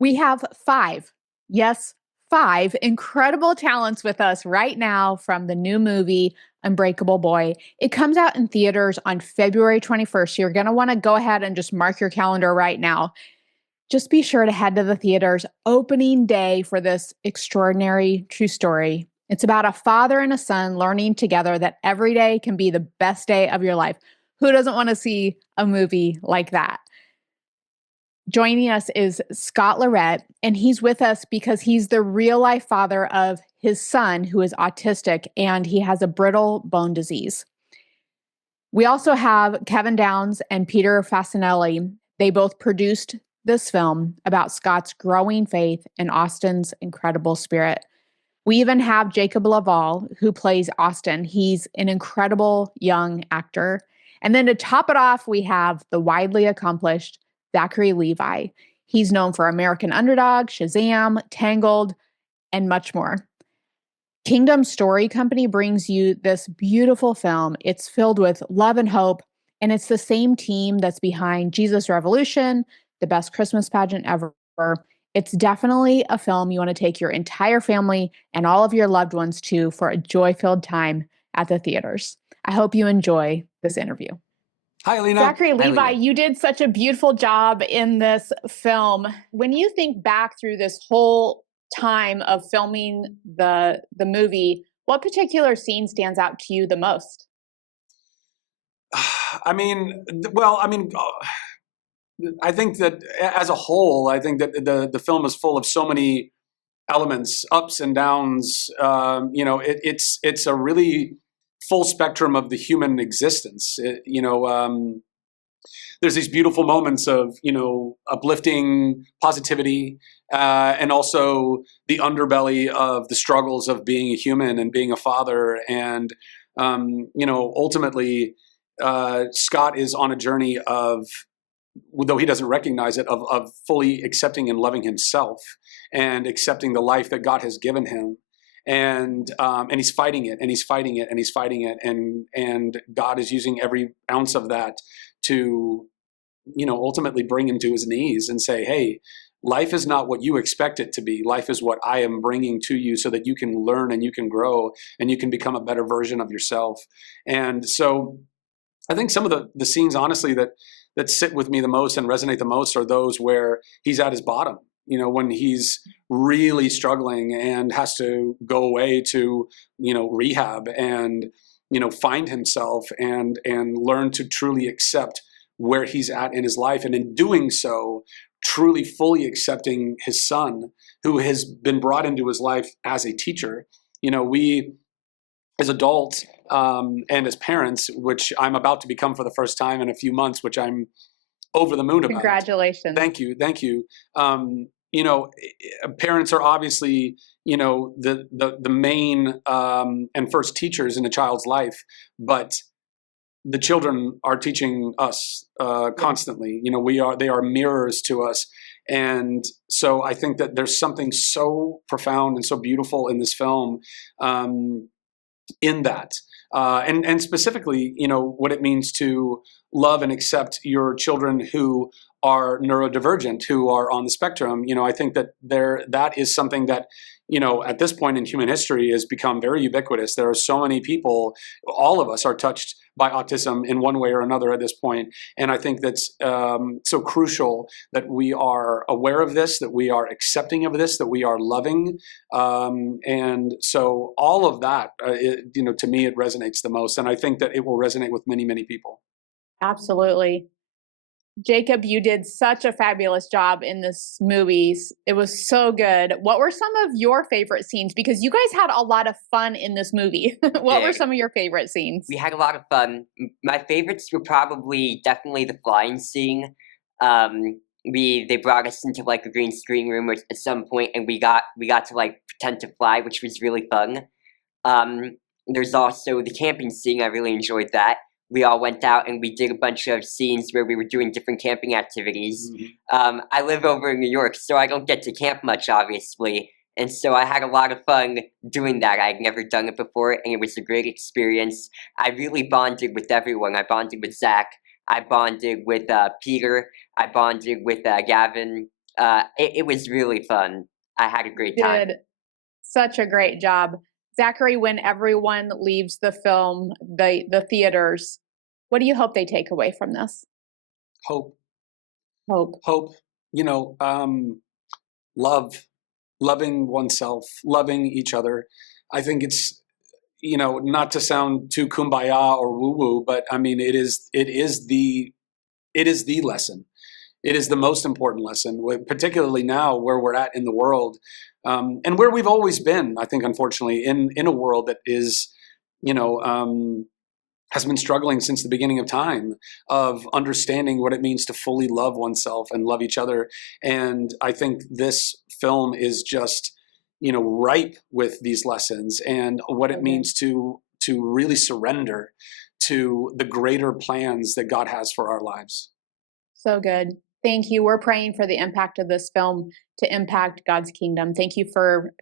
We have five, yes, five incredible talents with us right now from the new movie, Unbreakable Boy. It comes out in theaters on February 21st. So you're going to want to go ahead and just mark your calendar right now. Just be sure to head to the theaters opening day for this extraordinary true story. It's about a father and a son learning together that every day can be the best day of your life. Who doesn't want to see a movie like that? Joining us is Scott Lorette, and he's with us because he's the real life father of his son who is autistic and he has a brittle bone disease. We also have Kevin Downs and Peter Facinelli. They both produced this film about Scott's growing faith and Austin's incredible spirit. We even have Jacob Laval, who plays Austin. He's an incredible young actor. And then to top it off, we have the widely accomplished Zachary Levi. He's known for American Underdog, Shazam, Tangled, and much more. Kingdom Story Company brings you this beautiful film. It's filled with love and hope, and it's the same team that's behind Jesus Revolution, the best Christmas pageant ever. It's definitely a film you want to take your entire family and all of your loved ones to for a joy-filled time at the theaters. I hope you enjoy this interview. Hi, Alina. Zachary Hi, Levi, Alina. you did such a beautiful job in this film. When you think back through this whole time of filming the movie, what particular scene stands out to you the most? I mean, I think that as a whole, I think that the film is full of so many elements, ups and downs. It's a really full spectrum of the human existence. There's these beautiful moments of uplifting positivity, and also the underbelly of the struggles of being a human and being a father. And ultimately, Scott is on a journey of, though he doesn't recognize it, of fully accepting and loving himself and accepting the life that God has given him. And he's fighting it, and he's fighting it, and he's fighting it, and God is using every ounce of that to, ultimately bring him to his knees and say, hey, life is not what you expect it to be. Life is what I am bringing to you so that you can learn and you can grow and you can become a better version of yourself. And so I think some of the scenes, honestly, that sit with me the most and resonate the most are those where he's at his bottom. When he's really struggling and has to go away to, rehab and, find himself and learn to truly accept where he's at in his life. And in doing so, truly fully accepting his son, who has been brought into his life as a teacher. We as adults, and as parents, which I'm about to become for the first time in a few months, which I'm over the moon about. Congratulations. Thank you. Parents are obviously, the main and first teachers in a child's life, but the children are teaching us constantly. They are mirrors to us. And so I think that there's something so profound and so beautiful in this film, in that. And specifically, what it means to love and accept your children who are neurodivergent, who are on the spectrum. I think that that is something that, at this point in human history has become very ubiquitous. There are so many people, all of us are touched by autism in one way or another at this point. And I think that's so crucial that we are aware of this, that we are accepting of this, that we are loving. And so all of that, to me, it resonates the most. And I think that it will resonate with many, many people. Absolutely. Jacob, you did such a fabulous job in this movie. It was so good. What were some of your favorite scenes? Because you guys had a lot of fun in this movie. What were some of your favorite scenes? We had a lot of fun. My favorites were definitely the flying scene. They brought us into like a green screen room at some point, and we got to like pretend to fly, which was really fun. There's also the camping scene. I really enjoyed that. We all went out and we did a bunch of scenes where we were doing different camping activities. Mm-hmm. I live over in New York, so I don't get to camp much, obviously. And so I had a lot of fun doing that. I'd never done it before, and it was a great experience. I really bonded with everyone. I bonded with Zach. I bonded with Peter. I bonded with Gavin. it was really fun. I had a great You time. did such a great job. Zachary, when everyone leaves the film, the theaters, what do you hope they take away from this? Hope. Hope. Love, loving oneself, loving each other. I think it's, not to sound too kumbaya or woo woo, but I mean, it is the lesson. It is the most important lesson, particularly now where we're at in the world, and where we've always been. I think, unfortunately, in a world that is, has been struggling since the beginning of time, of understanding what it means to fully love oneself and love each other. And I think this film is just, ripe with these lessons and what it means to really surrender to the greater plans that God has for our lives. So good. Thank you. We're praying for the impact of this film to impact God's kingdom. Thank you for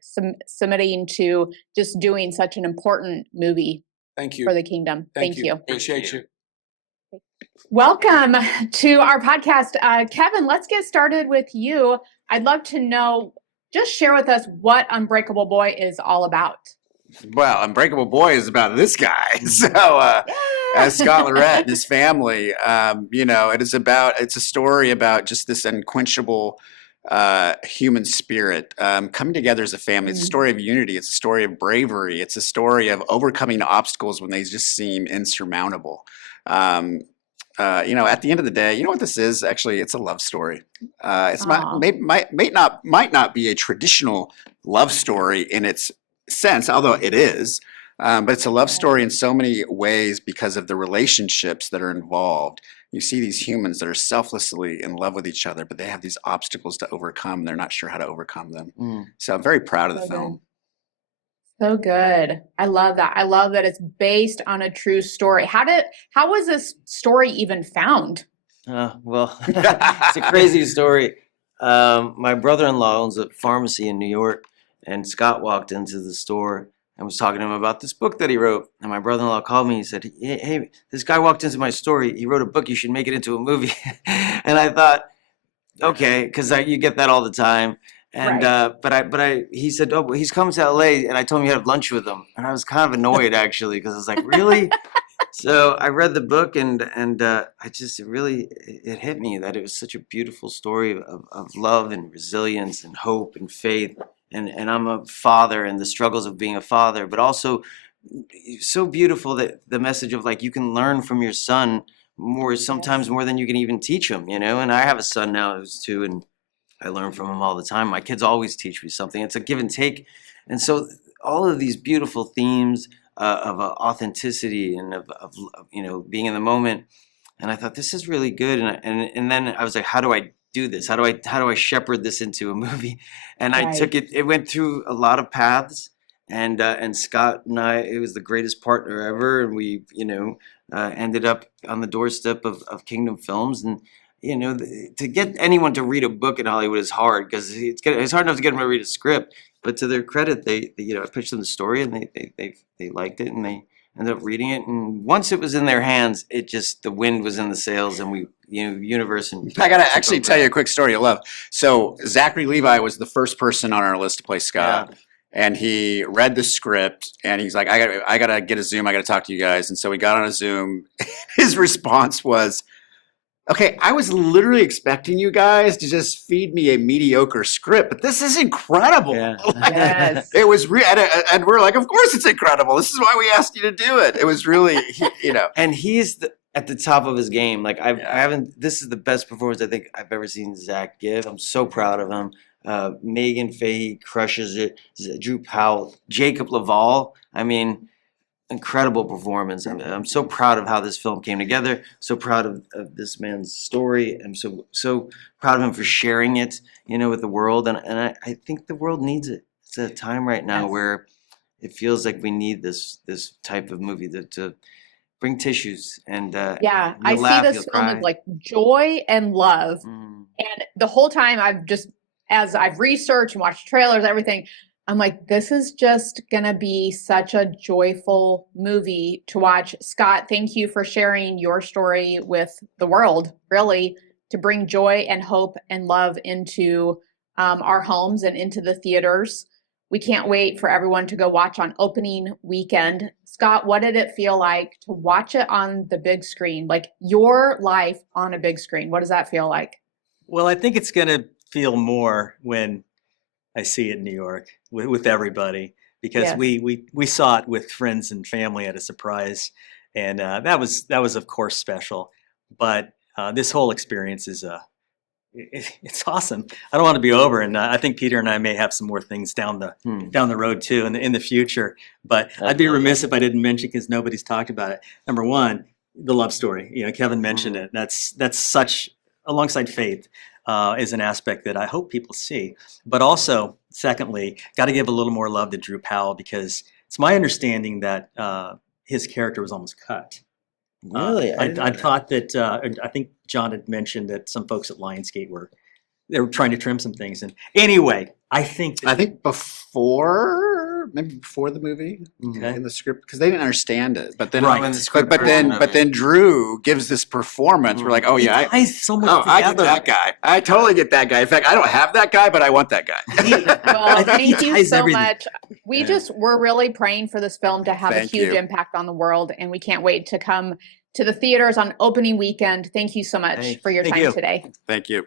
submitting to just doing such an important movie. Thank you for the kingdom. Thank you. Appreciate you. Welcome to our podcast. Kevin, let's get started with you. I'd love to know, just share with us what Unbreakable Boy is all about. Well, Unbreakable Boy is about this guy. So, as Scott Lorette and his family, it's a story about just this unquenchable human spirit coming together as a family. It's a story of unity. It's a story of bravery. It's a story of overcoming obstacles when they just seem insurmountable. At the end of the day, you know what this is? Actually, it's a love story. Might not be a traditional love story in its sense, although it is. But it's a love story in so many ways because of the relationships that are involved. You see these humans that are selflessly in love with each other, but they have these obstacles to overcome. They're not sure how to overcome them. So I'm very proud of the film. So good. I love that. I love that it's based on a true story. How was this story even found? Well, it's a crazy story. My brother-in-law owns a pharmacy in New York, and Scott walked into the store and was talking to him about this book that he wrote. And my brother-in-law called me and said, hey, this guy walked into my store. He wrote a book. You should make it into a movie. And I thought, okay, because you get that all the time. And he said, oh, but he's coming to LA, and I told him you had lunch with him. And I was kind of annoyed, actually, because I was like, really? So I read the book, and it hit me that it was such a beautiful story of love and resilience and hope and faith. And I'm a father and the struggles of being a father, but also so beautiful that the message of like you can learn from your son sometimes more than you can even teach him, And I have a son now who's 2, and I learn from him all the time. My kids always teach me something. It's a give and take. And so all of these beautiful themes of authenticity and of being in the moment. And I thought this is really good. And then I was like, how do I do this? How do I shepherd this into a movie? And I took it. It went through a lot of paths. And Scott and I, it was the greatest partner ever. And we, ended up on the doorstep of Kingdom Films. And to get anyone to read a book in Hollywood is hard because it's hard enough to get them to read a script. But to their credit, they I pitched them the story and they liked it and they ended up reading it. And once it was in their hands, the wind was in the sails and we universe. And I gotta actually tell you a quick story of love. So Zachary Levi was the first person on our list to play Scott. Yeah. And he read the script and he's like, I gotta get a Zoom. I gotta talk to you guys. And so we got on a Zoom. His response was, okay, I was literally expecting you guys to just feed me a mediocre script, but this is incredible. Yeah. Yes. It was and we're like, of course it's incredible. This is why we asked you to do it. It was really, And he's at the top of his game. Like I haven't. This is the best performance I think I've ever seen Zach give. I'm so proud of him. Megan Fahey crushes it. Drew Powell, Jacob Laval. I mean, incredible performance. I'm so proud of how this film came together. So proud of this man's story. I'm so proud of him for sharing it, with the world. And I think the world needs it. It's a time right now where it feels like we need this type of movie to bring tissues and I see this film as like joy and love. And the whole time as I've researched and watched trailers, everything, I'm like, this is just going to be such a joyful movie to watch. Scott, thank you for sharing your story with the world. Really, to bring joy and hope and love into our homes and into the theaters. We can't wait for everyone to go watch on opening weekend. Scott, what did it feel like to watch it on the big screen? Like your life on a big screen. What does that feel like? Well, I think it's going to feel more when I see it in New York with everybody, because Yes. we saw it with friends and family at a surprise, and that was of course special. But this whole experience is it's awesome. I don't want to be over, and I think Peter and I may have some more things down the road too in the future. But I'd be remiss if I didn't mention, because nobody's talked about it. Number one, the love story. You know, Kevin mentioned it. That's such, alongside faith, is an aspect that I hope people see. But also, secondly, got to give a little more love to Drew Powell, because it's my understanding that his character was almost cut. Really? I thought that I think John had mentioned that some folks at Lionsgate were trying to trim some things. And anyway, I think maybe before the movie Okay. in the script, because they didn't understand it. But then, Right. When the script but version of it. then Drew gives this performance. We're like, oh yeah, it ties so much I get together. that guy. I totally get that guy. In fact, I don't have that guy, but I want that guy. Well, I think he thank you ties so everything. much. We're really praying for this film to have Thank a huge you. impact on the world, and we can't wait to come to the theaters on opening weekend. Thank you so much Hey, for your thank time you. today. Thank you.